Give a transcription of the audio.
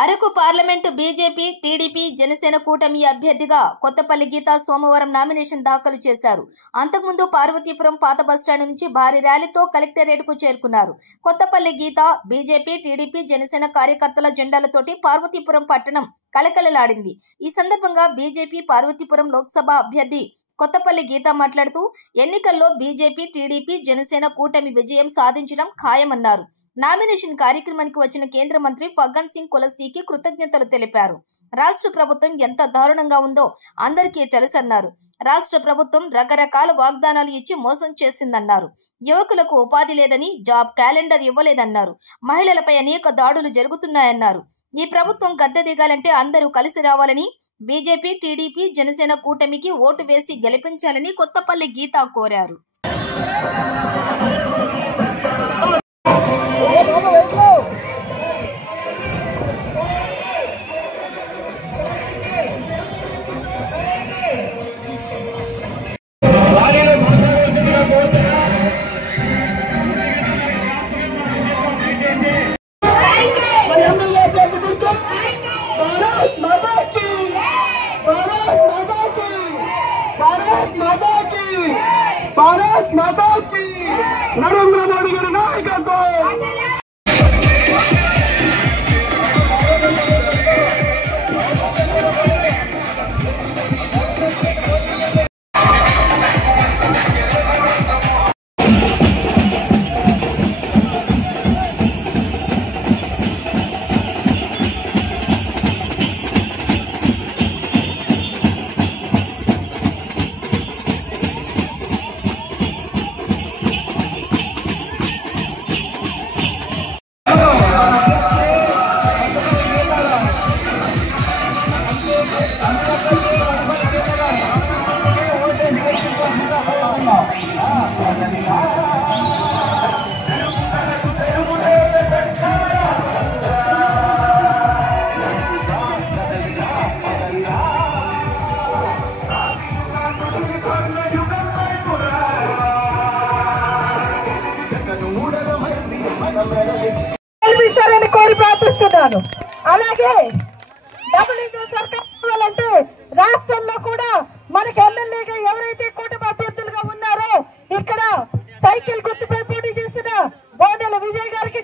Araku parliament BJP, TDP, Janasena కూటమి అభ్యర్థిగా కొత్తపల్లి గీత సోమవారం నామినేషన్ దాఖలు చేశారు. అంతకుముందు పార్వతీపురం పాత బస్టాండ్ నుంచి భారీ ర్యాలీతో కలెక్టరేట్కు చేరుకున్నారు. కొత్తపల్లి గీత బీజేపీ, టీడీపీ, జనసేన కార్యకర్తల జెండాలతోటి పార్వతీపురం పట్టణం కలకలలాడింది. ఈ సందర్భంగా బీజేపీ పార్వతీపురం లోక్సభ అభ్యర్థి కొత్తపల్లి గీత మాట్లాడుతూ ఎన్నికల్లో బీజేపీ, టీడీపీ, జనసేన కూటమి విజయం సాధించడం ఖాయమన్నారు. నామినేషన్ కార్యక్రమానికి వచ్చిన కేంద్ర మంత్రి ఫగ్గన్ సింగ్ కులస్తీకి కృతజ్ఞతలు తెలిపారు. రాష్ట్ర ప్రభుత్వం ఎంత దారుణంగా ఉందో అందరికీ తెలుసన్నారు. రాష్ట్ర ప్రభుత్వం రకరకాల వాగ్దానాలు ఇచ్చి మోసం చేసిందన్నారు. యువకులకు ఉపాధి లేదని, జాబ్ క్యాలెండర్ ఇవ్వలేదన్నారు. మహిళలపై అనేక దాడులు జరుగుతున్నాయన్నారు. ఈ ప్రభుత్వం గద్దె దిగాలంటే అందరూ కలిసి రావాలని, బీజేపీ, టీడీపీ, జనసేన కూటమికి ఓటు వేసి గెలిపించాలని కొత్తపల్లి గీత కోరారు. भारत माता की नरेंद्र मोदी गारी नायकत्వం కల్పిస్తారని కోరి ప్రార్థిస్తున్నాను. అలాగే డబుల్ ఇంజిన్ సర్కార్ కావాలంటే రాష్ట్రంలో కూడా మనకి ఎమ్మెల్యేగా ఎవరైతే కూటమి అభ్యర్థులుగా ఉన్నారో ఇక్కడ సైకిల్ గుర్తుపై పోటీ చేస్తున్న బోనెల విజయ్ గారికి